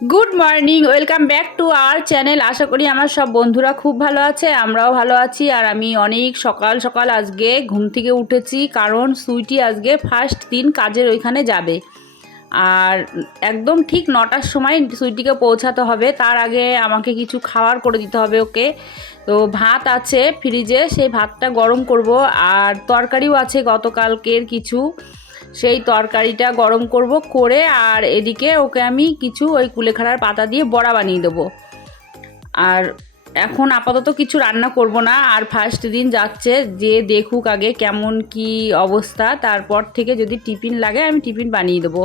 Good morning, welcome back to our channel. আশা করি আমার সব বন্ধুরা খুব ভালো আছে, আমরাও ভালো আছি। আর আমি অনেক সকাল সকাল আজকে ঘুম থেকে উঠেছি, কারণ সুইটি আজকে ফার্স্ট দিন কাজের ওইখানে যাবে। আর একদম ঠিক 9টার সময় সুইটিকে পৌঁছাতে হবে। তার আগে আমাকে কিছু খাবার করে দিতে হবে ওকে। তো ভাত আছে ফ্রিজে, সেই ভাতটা গরম করব। আর তরকারিও আছে গতকালকের কিছু, সেই তরকারিটা গরম করব করে, আর এদিকে ওকে আমি কিছু ওই কুলেখাড়ার পাতা দিয়ে বড়া বানিয়ে দেবো। আর এখন আপাতত কিছু রান্না করব না, আর ফার্স্ট দিন যাচ্ছে, যে দেখুক আগে কেমন কি অবস্থা, তারপর থেকে যদি টিফিন লাগে আমি টিফিন বানিয়ে দেবো।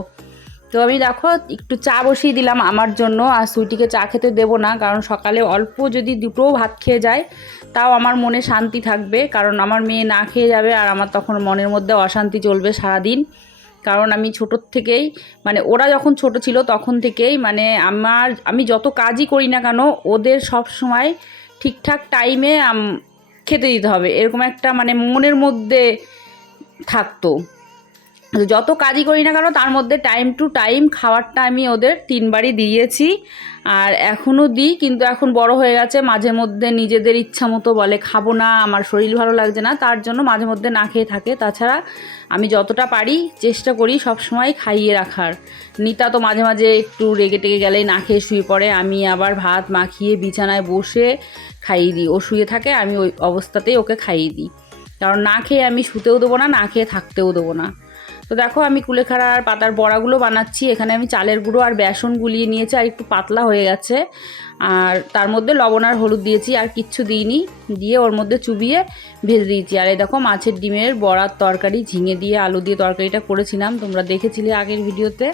তো আমি দেখো একটু চা বসিয়ে দিলাম আমার জন্য। আর সুইটিকে চা খেতে দেবো না, কারণ সকালে অল্প যদি দুটোও ভাত খেয়ে যায় তাও আমার মনে শান্তি থাকবে, কারণ আমার মেয়ে না খেয়ে যাবে আর আমার তখন মনের মধ্যে অশান্তি চলবে সারাদিন। কারণ আমি ছোটোর থেকেই, মানে ওরা যখন ছোট ছিল তখন থেকেই, মানে আমি যত কাজই করি না কেন ওদের সব সময় ঠিকঠাক টাইমে খেতে দিতে হবে, এরকম একটা মানে মনের মধ্যে থাকতো। যত কাজই করি না কেন তার মধ্যে টাইম টু টাইম খাবারটা আমি ওদের 3বারই দিয়েছি, আর এখনও দিই। কিন্তু এখন বড় হয়ে গেছে, মাঝে মধ্যে নিজেদের ইচ্ছা মতো বলে খাবো না, আমার শরীর ভালো লাগছে না, তার জন্য মাঝে মধ্যে না খেয়ে থাকে। তাছাড়া আমি যতটা পারি চেষ্টা করি সব সময় খাইয়ে রাখার। নিতা তো মাঝে মাঝে একটু রেগে টেগে গেলেই না খেয়ে শুয়ে পড়ে, আমি আবার ভাত মাখিয়ে বিছানায় বসে খাইয়ে দিই। ও শুয়ে থাকে, আমি ওই অবস্থাতেই ওকে খাইয়ে দিই, কারণ না খেয়ে আমি শুতেও দেবো না, না খেয়ে থাকতেও দেবো না। তো দেখো আমি কুলেখাড়ার পাতার বড়াগুলো বানাচ্ছি। এখানে আমি চালের গুঁড়ো আর বেসন গুলিয়ে নিয়েছি, আর একটু পাতলা হয়ে গেছে। আর তার মধ্যে লবণ আর হলুদ দিয়েছি, আর কিচ্ছু দিইনি। দিয়ে ওর মধ্যে চুবিয়ে ভেজে দিয়েছি। আর এই দেখো মাছের ডিমের বড়ার তরকারি, ঝিঙে দিয়ে আলু দিয়ে তরকারিটা করেছিলাম, তোমরা দেখেছিলে আগের ভিডিওতে।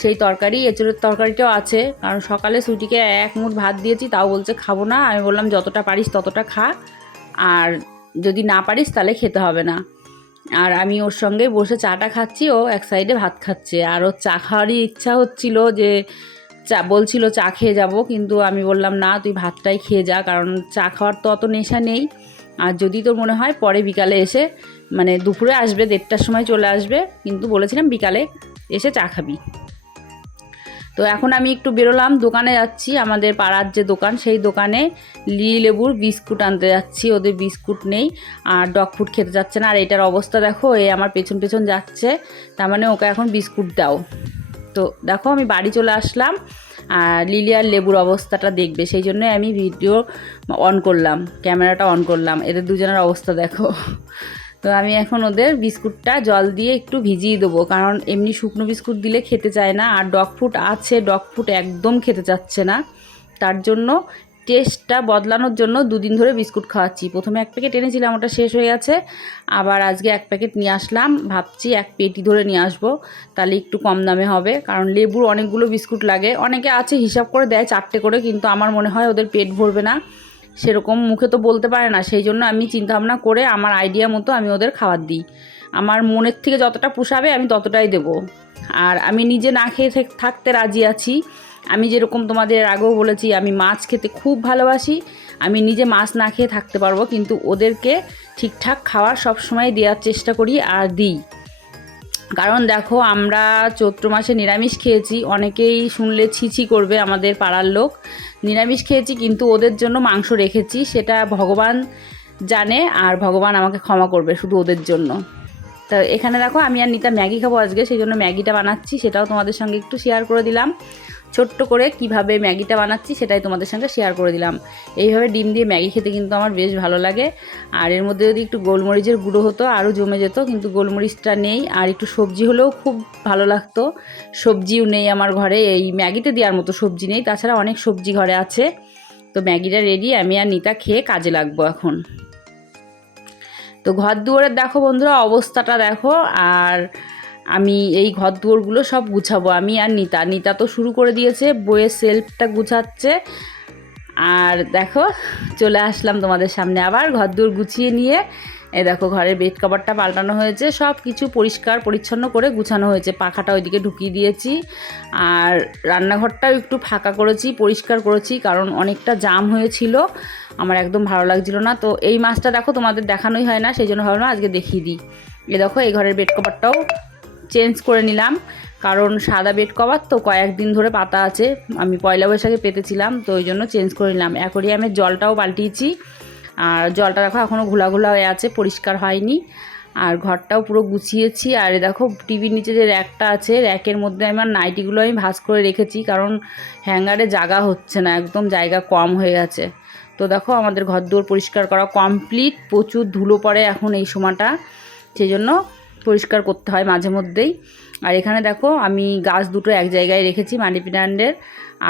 সেই তরকারি, এঁচড়ের তরকারিটাও আছে, কারণ সকালে সুইটিকে এক মুঠ ভাত দিয়েছি, তাও বলছে খাবো না। আমি বললাম যতটা পারিস ততটা খা, আর যদি না পারিস তাহলে খেতে হবে না। আর আমি ওর সঙ্গে বসে চাটা খাচ্ছি, ও এক সাইডে ভাত খাচ্ছে। আর ওর চা খাওয়ারই ইচ্ছা হচ্ছিল, যে চা বলছিল চা খেয়ে যাব, কিন্তু আমি বললাম না, তুই ভাতটাই খেয়ে যা, কারণ চা খাওয়ার তো অত নেশা নেই। আর যদি তোর মনে হয় পরে বিকালে এসে, মানে দুপুরে আসবে 1:30টার সময় চলে আসবে, কিন্তু বলেছিলাম বিকালে এসে চা খাবি। তো এখন আমি একটু বেরোলাম, দোকানে যাচ্ছি, আমাদের পাড়ার যে দোকান সেই দোকানে লেবুর বিস্কুট আনতে যাচ্ছি। ওদের বিস্কুট নেই, আর ডগ ফুড খেতে যাচ্ছে না। আর এটার অবস্থা দেখো, এ আমার পেছন পেছন যাচ্ছে, তার মানে ওকে এখন বিস্কুট দাও। তো দেখো আমি বাড়ি চলে আসলাম, আর লিলি আর লেবুর অবস্থাটা দেখবে, সেই জন্য আমি ভিডিও অন করলাম, ক্যামেরাটা অন করলাম। এদের দুজনের অবস্থা দেখো। তো আমি এখন ওদের বিস্কুটটা জল দিয়ে একটু ভিজিয়ে দেবো, কারণ এমনি শুকনো বিস্কুট দিলে খেতে চায় না। আর ডগ ফুড আছে, ডগ ফুড একদম খেতে চাচ্ছে না, তার জন্য টেস্টটা বদলানোর জন্য 2 দিন ধরে বিস্কুট খাওয়াচ্ছি। প্রথমে 1 প্যাকেট এনেছিলাম, ওটা শেষ হয়ে গেছে, আবার আজকে 1 প্যাকেট নিয়ে আসলাম। ভাবছি 1 পেটি ধরে নিয়ে আসবো, তাহলে একটু কম দামে হবে, কারণ লেবুর অনেকগুলো বিস্কুট লাগে। অনেকে আছে হিসাব করে দেয় 4টে করে, কিন্তু আমার মনে হয় ওদের পেট ভরবে না, সেরকম মুখে তো বলতে পারে না। সেই জন্য আমি চিন্তাভাবনা করে আমার আইডিয়া মতো আমি ওদের খাবার দিই। আমার মনের থেকে যতটা পোষাবে আমি ততটাই দেব। আর আমি নিজে না খেয়ে থাকতে রাজি আছি। আমি যেরকম তোমাদের আগেও বলেছি, আমি মাছ খেতে খুব ভালোবাসি, আমি নিজে মাছ না খেয়ে থাকতে পারবো, কিন্তু ওদেরকে ঠিকঠাক খাওয়ার সব সময় দেওয়ার চেষ্টা করি আর দিই। কারণ দেখো আমরা চৈত্র মাসে নিরামিষ খেয়েছি, অনেকেই শুনলে ছিছি করবে আমাদের পাড়ার লোক। নিরামিষ খেয়েছি, কিন্তু ওদের জন্য মাংস রেখেছি, সেটা ভগবান জানে, আর ভগবান আমাকে ক্ষমা করবে শুধু ওদের জন্য। তা এখানে দেখো আমি আর নিতা ম্যাগি খাবো আজকে, সেই জন্য ম্যাগিটা বানাচ্ছি, সেটাও তোমাদের সঙ্গে একটু শেয়ার করে দিলাম। ছোট্ট করে কিভাবে ম্যাগিটা বানাচ্ছি সেটাই তোমাদের সঙ্গে শেয়ার করে দিলাম। এইভাবে ডিম দিয়ে ম্যাগি খেতে কিন্তু আমার বেশ ভালো লাগে। আর এর মধ্যে যদি একটু গোলমরিচের গুঁড়ো হতো আরও জমে যেত, কিন্তু গোলমরিচটা নেই। আর একটু সবজি হলেও খুব ভালো লাগতো, সবজিও নেই আমার ঘরে, এই ম্যাগিতে দেওয়ার মতো সবজি নেই, তাছাড়া অনেক সবজি ঘরে আছে। তো ম্যাগিটা রেডি, আমি আর নিতা খেয়ে কাজে লাগবো এখন। তো ঘর দুয়ারের দেখো বন্ধুরা অবস্থাটা দেখো, আর আমি এই ঘর দুয়ারগুলো সব গুছাবো, আমি আর নিতা তো শুরু করে দিয়েছে, বইয়ের সেলফটা গুছাচ্ছে। আর দেখো চলে আসলাম তোমাদের সামনে আবার ঘর দুয়ার গুছিয়ে নিয়ে। এই দেখো ঘরের বেড কভারটা পাল্টানো হয়েছে, সব কিছু পরিষ্কার পরিচ্ছন্ন করে গুছানো হয়েছে, পাখাটা ওইদিকে ঢুকিয়ে দিয়েছি। আর রান্নাঘরটাও একটু ফাঁকা করেছি, পরিষ্কার করেছি, কারণ অনেকটা জাম হয়েছিল, আমার একদম ভালো লাগছিল না। তো এই মাছটা দেখো তোমাদের দেখানোই হয় না, সেই জন্য ভাবলাম আজকে দেখিয়ে দিই। এ দেখো এই ঘরের বেড কভারটাও চেঞ্জ করে নিলাম, কারণ সাদা বেড কভার তো কয়েকদিন ধরে পাতা আছে, আমি পয়লা বৈশাখে পেতেছিলাম, তো ওই জন্য চেঞ্জ করে নিলাম। অ্যাকোরিয়ামের জলটাও পাল্টিয়েছি, আর জলটা দেখো এখনও ঘোলা ঘোলা হয়ে আছে, পরিষ্কার হয়নি। আর ঘরটাও পুরো গুছিয়েছি। আর দেখো টিভির নিচে যে র্যাকটা আছে, র্যাকের মধ্যে আমার নাইটিগুলো আমি ভাঁজ করে রেখেছি, কারণ হ্যাঙ্গারে জায়গা হচ্ছে না, একদম জায়গা কম হয়ে গেছে। তো দেখো আমাদের ঘর দুয়ার পরিষ্কার করা কমপ্লিট। প্রচুর ধুলো পড়ে এখন এই সময়টা, সেই জন্য পরিষ্কার করতে হয় মাঝে মধ্যেই। আর এখানে দেখো আমি গাছ দুটো এক জায়গায় রেখেছি মানি প্ল্যান্টের।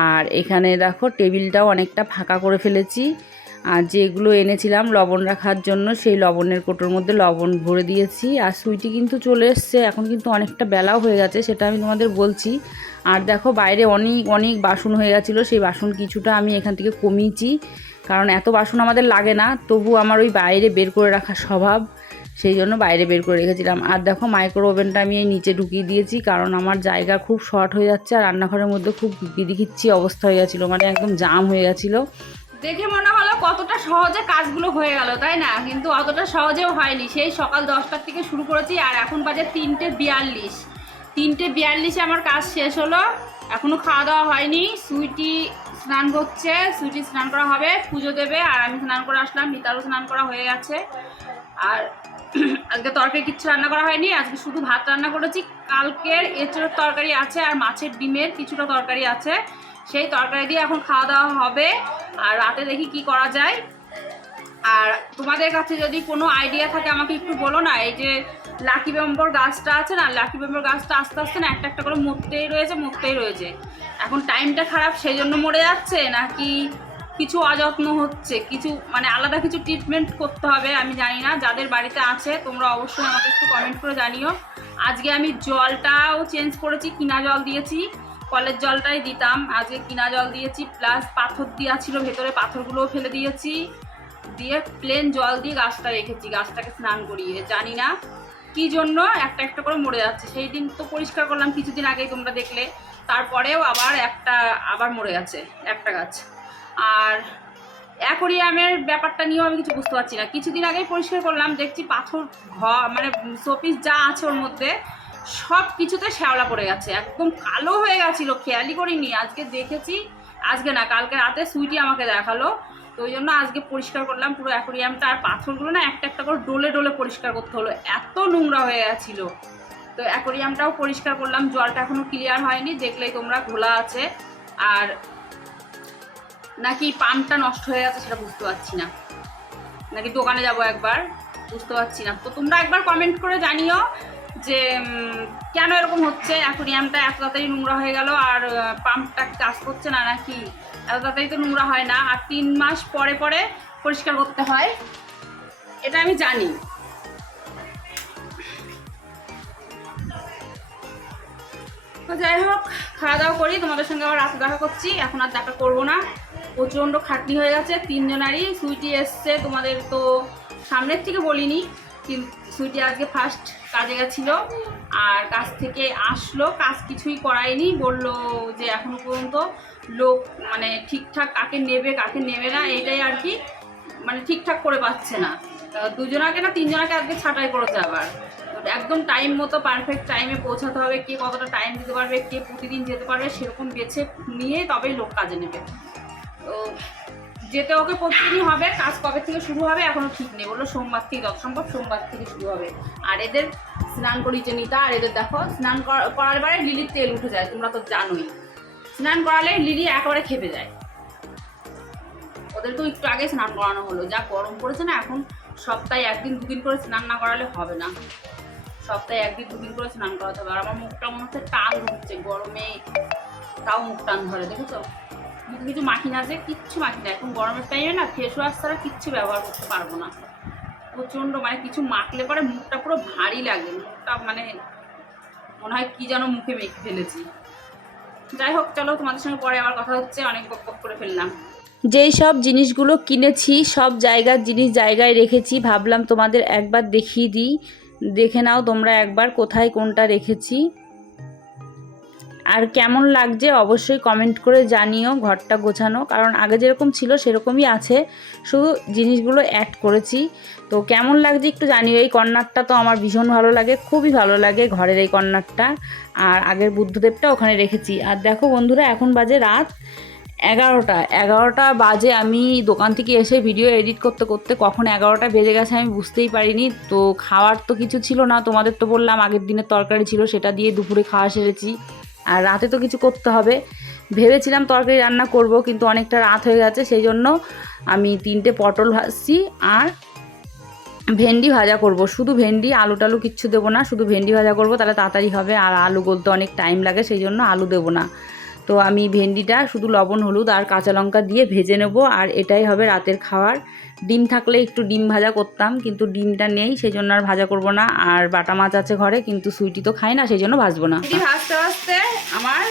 আর এখানে দেখো টেবিলটাও অনেকটা ফাঁকা করে ফেলেছি। আর যেগুলো এনেছিলাম লবণ রাখার জন্য, সেই লবণের কোটোর মধ্যে লবণ ভরে দিয়েছি। আর সুইটি কিন্তু চলে এসছে, এখন কিন্তু অনেকটা বেলাও হয়ে গেছে, সেটা আমি তোমাদের বলছি। আর দেখো বাইরে অনেক অনেক বাসন হয়ে গেছিলো, সেই বাসন কিছুটা আমি এখান থেকে কমিয়েছি, কারণ এত বাসন আমাদের লাগে না, তবু আমার ওই বাইরে বের করে রাখার স্বভাব, সেই জন্য বাইরে বের করে রেখেছিলাম। আর দেখো মাইক্রো ওভেনটা আমি এই নিচে ঢুকিয়ে দিয়েছি, কারণ আমার জায়গা খুব শর্ট হয়ে যাচ্ছে। আর রান্নাঘরের মধ্যে খুব বিদিকিচ্ছি অবস্থা হয়ে গেছিলো, মানে একদম জাম হয়ে গেছিলো। দেখে মনে হলো কতটা সহজে কাজগুলো হয়ে গেল, তাই না? কিন্তু অতটা সহজেও হয়নি। সেই সকাল 10টার থেকে শুরু করেছি, আর এখন বাজে 3:42। 3:42-এ আমার কাজ শেষ হলো। এখনও খাওয়া দাওয়া হয়নি। সুইটি স্নান করছে, সুইটি স্নান করা হবে, পুজো দেবে, আর আমি স্নান করে আসলাম, মিতারও স্নান করা হয়ে গেছে। আর আজকে তরকারি কিচ্ছু রান্না করা হয়নি, আজকে শুধু ভাত রান্না করেছি। কালকের এঁচড়ের তরকারি আছে, আর মাছের ডিমের কিছুটা তরকারি আছে, সেই তরকারি দিয়ে এখন খাওয়া দাওয়া হবে। আর রাতে দেখি কি করা যায়। আর তোমাদের কাছে যদি কোনো আইডিয়া থাকে আমাকে একটু বলো না। এই যে লাকি বেম্বর গাছটা আছে না, লাকি বেম্বর গাছটা আস্তে আস্তে না একটা একটা করে মরতেই রয়েছে। এখন টাইমটা খারাপ সেই জন্য মরে যাচ্ছে, নাকি কিছু অযত্ন হচ্ছে, কিছু মানে আলাদা কিছু ট্রিটমেন্ট করতে হবে, আমি জানি না। যাদের বাড়িতে আছে তোমরা অবশ্যই আমাকে একটু কমেন্ট করে জানিও। আজকে আমি জলটাও চেঞ্জ করেছি, কিনা জল দিয়েছি, কলের জলটাই দিতাম, আজকে কিনা জল দিয়েছি। প্লাস পাথর দেওয়া ছিল ভেতরে, পাথরগুলোও ফেলে দিয়েছি, দিয়ে প্লেন জল দিয়ে গাছটা রেখেছি, গাছটাকে স্নান করিয়ে। জানি না কি জন্য একটা একটা করে মরে যাচ্ছে। সেই দিন তো পরিষ্কার করলাম কিছুদিন আগেই, তোমরা দেখলে, তারপরেও আবার মরে গেছে একটা গাছ। আর অ্যাকোরিয়ামের ব্যাপারটা নিয়েও আমি কিছু বুঝতে পারছি না। কিছুদিন আগেই পরিষ্কার করলাম, দেখছি পাথর মানে শোপিস যা আছে ওর মধ্যে সব কিছুতে শ্যাওলা পড়ে গেছে, একদম কালো হয়ে গেছিলো, খেয়ালই করিনি। আজকে দেখেছি, আজকে না কালকে রাতে সুইটি আমাকে দেখালো, তো ওই জন্য আজকে পরিষ্কার করলাম পুরো অ্যাকোরিয়ামটা। আর পাথরগুলো না একটা একটা করে ডলে ডলে পরিষ্কার করতে হলো, এত নোংরা হয়ে গেছিলো। তো অ্যাকোরিয়ামটাও পরিষ্কার করলাম, জলটা এখনও ক্লিয়ার হয়নি, দেখলেই তোমরা ঘোলা আছে। আর নাকি পাম্পটা নষ্ট হয়ে গেছে সেটা বুঝতে পারছি না, নাকি দোকানে যাব একবার, বুঝতে পারছি না। তো তোমরা একবার কমেন্ট করে জানিও যে কেন এরকম হচ্ছে, অ্যাকোরিয়ামটা এত তাড়াতাড়ি নোংরা হয়ে গেল, আর পাম্পটা কাজ করছে না, নাকি এত তাড়াতাড়ি তো নোংরা হয় না, আর 3 মাস পরে পরে পরিষ্কার করতে হয়, এটা আমি জানি। তো যাই হোক, খাওয়া দাওয়া করি, তোমাদের সঙ্গে আবার রাতে দেখা করছি। এখন আর দেখা করবো না, প্রচণ্ড খাটনি হয়ে গেছে তিনজনারই। সুইটি এসছে, তোমাদের তো সামনের থেকে বলিনি, কিন্তু সুইটি আজকে ফার্স্ট কাজে গেছিলো, আর কাজ থেকে আসলো, কাজ কিছুই করায়নি, বললো যে এখনো পর্যন্ত লোক মানে ঠিকঠাক কাকে নেবে কাকে নেবে না, এটাই আর কি, মানে ঠিকঠাক করে পাচ্ছে না। দুজনাকে না তিনজনাকে আজকে ছাঁটাই করেছে আবার, একদম টাইম মতো পারফেক্ট টাইমে পৌঁছাতে হবে, কে কতটা টাইম দিতে পারবে, কে প্রতিদিন যেতে পারবে, সেরকম বেছে নিয়ে তবেই লোক কাজে নেবে। তো যেতে ওকে প্রতিদিনই হবে। কাজ কবে থেকে শুরু হবে এখনও ঠিক নেই, বললো সোমবার থেকে, যত সম্ভব সোমবার থেকে শুরু হবে। আর এদের স্নান করিয়েছে নিতা, আর এদের দেখো স্নান করার পরে লিলির তেল উঠে যায়, তোমরা তো জানোই, স্নান করালে লিলি একেবারে খেপে যায়। ওদেরকেও একটু আগে স্নান করানো হলো, যা গরম পড়েছে না এখন, সপ্তাহে 1 দিন 2 দিন করে স্নান না করালে হবে না, সপ্তাহে 1 দিন 2 দিন করে স্নান করাতে হবে। আর আমার মুখটা মনে হচ্ছে টান ধরছে গরমে, তাও মুখ টান ধরে, দেখেছো? মুখে কিছু মাখি না, যে কিচ্ছু মাখি না, এখন গরমের টাইমে না ফেস ওয়াশ ছাড়া কিচ্ছু ব্যবহার করতে পারবো না, প্রচণ্ড মানে কিছু মাখলে পরে মুখটা পুরো ভারী লাগে, মুখটা মানে মনে হয় কি যেন মুখে মেখে ফেলেছি। যাই হোক, চলো তোমাদের সঙ্গে পরে আবার কথা হচ্ছে, অনেক বক বক করে ফেললাম। যেই সব জিনিসগুলো কিনেছি সব জায়গার জিনিস জায়গায় রেখেছি, ভাবলাম তোমাদের একবার দেখিয়ে দিই, দেখে নাও তোমরা একবার কোথায় কোনটা রেখেছি। আর কেমন লাগছে অবশ্যই কমেন্ট করে জানিও ঘরটা গোছানো, কারণ আগে যেরকম ছিল সেরকমই আছে, শুধু জিনিসগুলো অ্যাড করেছি। তো কেমন লাগছে একটু জানিও। এই কর্নারটা তো আমার ভীষণ ভালো লাগে, খুবই ভালো লাগে ঘরের এই কর্নারটা। আর আগের বুদ্ধদেবটা ওখানে রেখেছি। আর দেখো বন্ধুরা, এখন বাজে রাত 11টা বাজে। আমি দোকান থেকে এসে ভিডিও এডিট করতে করতে কখন 11টা বেজে গেছে আমি বুঝতেই পারিনি। তো খাওয়ার তো কিছু ছিল না, তোমাদের তো বললাম আগের দিনের তরকারি ছিল, সেটা দিয়ে দুপুরে খাওয়া সেরেছি। আর রাতে তো কিছু করতে হবে, ভেবেছিলাম তরকারি রান্না করব, কিন্তু অনেকটা রাত হয়ে গেছে, সেই জন্য আমি 3টে পটল ভাজছি আর ভেন্ডি ভাজা করব। শুধু ভেন্ডি, আলু টালু কিচ্ছু দেবো না, শুধু ভেন্ডি ভাজা করব, তাহলে তাড়াতাড়ি হবে। আর আলু গলতে অনেক টাইম লাগে, সেই জন্য আলু দেবো না। তো আমি ভেন্ডিটা শুধু লবণ হলুদ আর কাঁচা লঙ্কা দিয়ে ভেজে নেব, আর এটাই হবে রাতের খাবার। ডিম থাকলে একটু ডিম ভাজা করতাম, কিন্তু ডিমটা নেই, সেই জন্য আর ভাজা করব না। আর বাটা মাছ আছে ঘরে, কিন্তু সুইটি তো খাই না, সেই জন্য ভাজবো না। ভাজতে ভাজতে আমার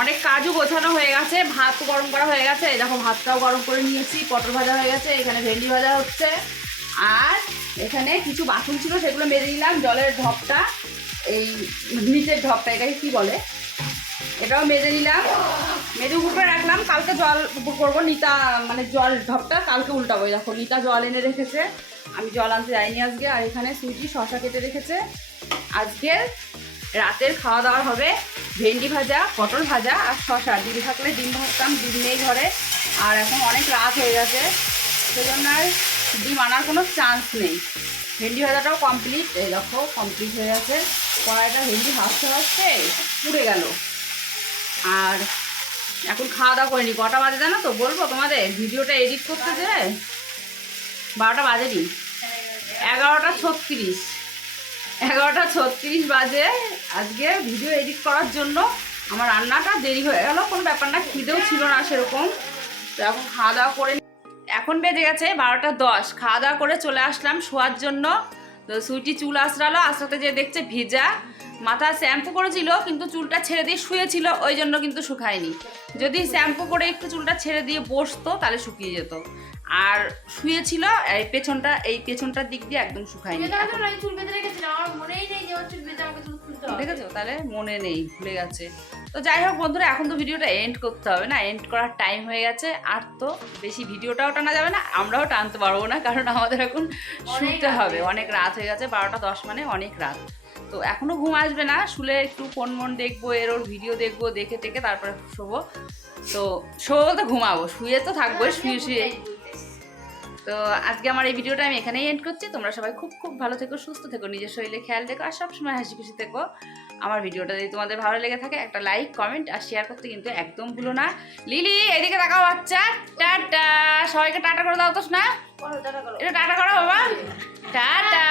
অনেক কাজও গোছানো হয়ে গেছে, ভাত গরম করা হয়ে গেছে, দেখো ভাতটাও গরম করে নিয়েছি, পটল ভাজা হয়ে গেছে, এখানে ভেন্ডি ভাজা হচ্ছে। আর এখানে কিছু বাসন ছিল, সেগুলো মেজে নিলাম। জলের ঢপটা, এই নিচের ঢপটা, এটাকে কি বলে, এটাও মেজে নিলাম, মেজে উপরে রাখলাম। কালকে জল করবো, নিতা মানে জল ঢপটা কালকে উল্টাবো। দেখো নিতা জল এনে রেখেছে, আমি জল আনতে যাইনি আজকে। আর এখানে সুজি শশা কেটে রেখেছে। আজকে রাতের খাওয়া দাওয়া হবে ভেন্ডি ভাজা, পটল ভাজা আর শশা। ডিম থাকলে ডিম ভাজতাম, ডিম নেই ঘরে। আর এখন অনেক রাত হয়ে গেছে, সেজন্য আর ডিম আনার কোনো চান্স নেই। ভেন্ডি ভাজাটাও কমপ্লিট, এই দেখো কমপ্লিট হয়ে গেছে। কড়াইটা ভেন্ডি ভাজতে ভাজতে পুড়ে গেল। আর এখন খাওয়া দাওয়া করিনি। কটা বাজে জানো তো, বলবো তোমাদের? ভিডিওটা এডিট করতে যে 12টা বাজেনি, 11টা 36, 11টা 36 বাজে। আজকে ভিডিও এডিট করার জন্য আমার রান্নাটা দেরি হয়ে গেল, কোনো ব্যাপার না, খিদেও ছিল না সেরকম। তো এখন খাওয়া দাওয়া করে, এখন বেজে গেছে 12টা 10। খাওয়া দাওয়া করে চলে আসলাম শোয়ার জন্য। তো সুইটি চুল আঁচড়ালো, আঁচড়াতে যে দেখছে ভিজা, মাথা শ্যাম্পু করেছিল কিন্তু চুলটা ছেড়ে দিয়ে শুয়েছিল, ওই জন্য কিন্তু শুকায়নি। যদি শ্যাম্পু করে একটু চুলটা ছেড়ে দিয়ে বসতো তাহলে শুকিয়ে যেত। আর শুয়েছিল এই পেছনটার দিক দিয়ে একদম শুকায়নি। দেখেছো, তাহলে মনে নেই, ভুলে গেছে। তো যাই হোক বন্ধুরা, এখন তো ভিডিওটা এন্ড করতে হবে না, এন্ড করার টাইম হয়ে গেছে। আর তো বেশি ভিডিওটাও টানা যাবে না, আমরাও টানতে পারবো না, কারণ আমাদের এখন শুতে হবে, অনেক রাত হয়ে গেছে। 12টা 10 মানে অনেক রাত। তো এখনও ঘুম আসবে না, শুলে একটু ফোন দেখবো, ওর ভিডিও দেখবো, দেখে টেকে তারপরে শোবো। তো শোবো বলতে ঘুমাবো, শুয়ে তো থাকবো শুয়ে। তো আজকে আমার এই ভিডিওটা আমি এখানেই এন্ড করছি। তোমরা সবাই খুব খুব ভালো থেকো, সুস্থ থেকো, নিজের শরীরে খেয়াল রেখো, আর সবসময় হাসি খুশি থেকো। আমার ভিডিওটা যদি তোমাদের ভালো লেগে থাকে, একটা লাইক, কমেন্ট আর শেয়ার করতে কিন্তু একদম ভুলো না। লিলি এদিকে তাকাও বাচ্চা, টাটা। সবাইকে টাটা করে দাও তো না, এটা টাটা করো বাবা, টাটা।